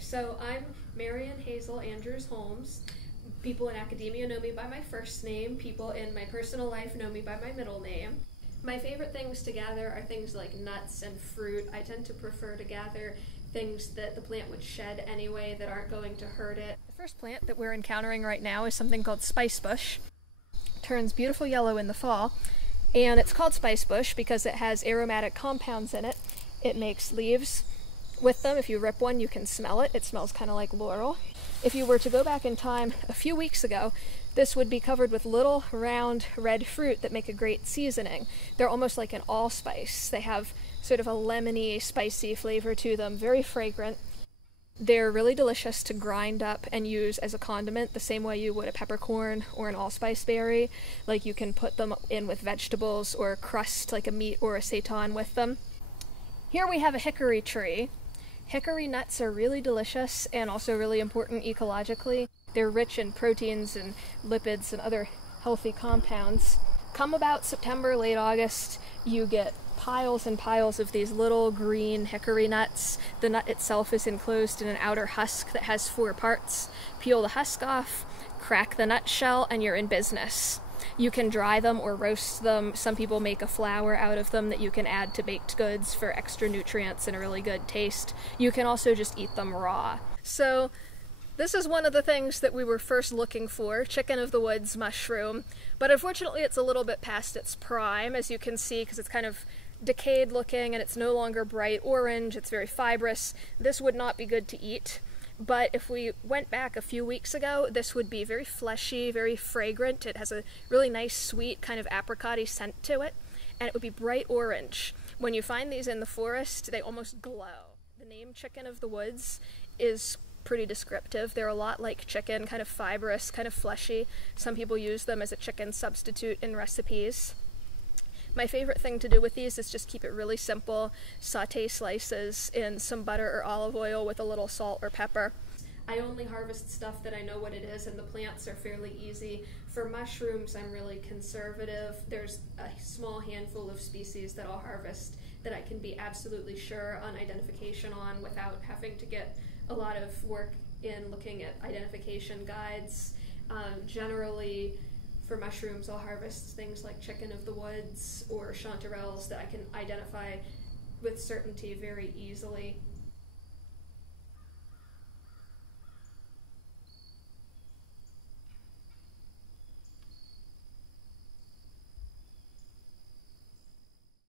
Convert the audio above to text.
So I'm Marion Hazel Andrews-Holmes. People in academia know me by my first name. People in my personal life know me by my middle name. My favorite things to gather are things like nuts and fruit. I tend to prefer to gather things that the plant would shed anyway that aren't going to hurt it. The first plant that we're encountering right now is something called spicebush. It turns beautiful yellow in the fall, and it's called spicebush because it has aromatic compounds in it. It makes leaves with them. If you rip one, you can smell it. It smells kind of like laurel. If you were to go back in time a few weeks ago, this would be covered with little round red fruit that make a great seasoning. They're almost like an allspice. They have sort of a lemony, spicy flavor to them, very fragrant. They're really delicious to grind up and use as a condiment the same way you would a peppercorn or an allspice berry. Like you can put them in with vegetables or crust like a meat or a seitan with them. Here we have a hickory tree. Hickory nuts are really delicious and also really important ecologically. They're rich in proteins and lipids and other healthy compounds. Come about September, late August, you get piles and piles of these little green hickory nuts. The nut itself is enclosed in an outer husk that has 4 parts. Peel the husk off, crack the nutshell, and you're in business. You can dry them or roast them. Some people make a flour out of them that you can add to baked goods for extra nutrients and a really good taste. You can also just eat them raw. So this is one of the things that we were first looking for, chicken of the woods mushroom, but unfortunately it's a little bit past its prime, as you can see, because it's kind of decayed looking and it's no longer bright orange. It's very fibrous. This would not be good to eat. But if we went back a few weeks ago, this would be very fleshy, very fragrant. It has a really nice, sweet, kind of apricot-y scent to it, and it would be bright orange. When you find these in the forest, they almost glow. The name chicken of the woods is pretty descriptive. They're a lot like chicken, kind of fibrous, kind of fleshy. Some people use them as a chicken substitute in recipes. My favorite thing to do with these is just keep it really simple. Sauté slices in some butter or olive oil with a little salt or pepper. I only harvest stuff that I know what it is, and the plants are fairly easy. For mushrooms, I'm really conservative. There's a small handful of species that I'll harvest that I can be absolutely sure on identification on without having to get a lot of work in looking at identification guides. Generally, for mushrooms, I'll harvest things like chicken of the woods or chanterelles that I can identify with certainty very easily.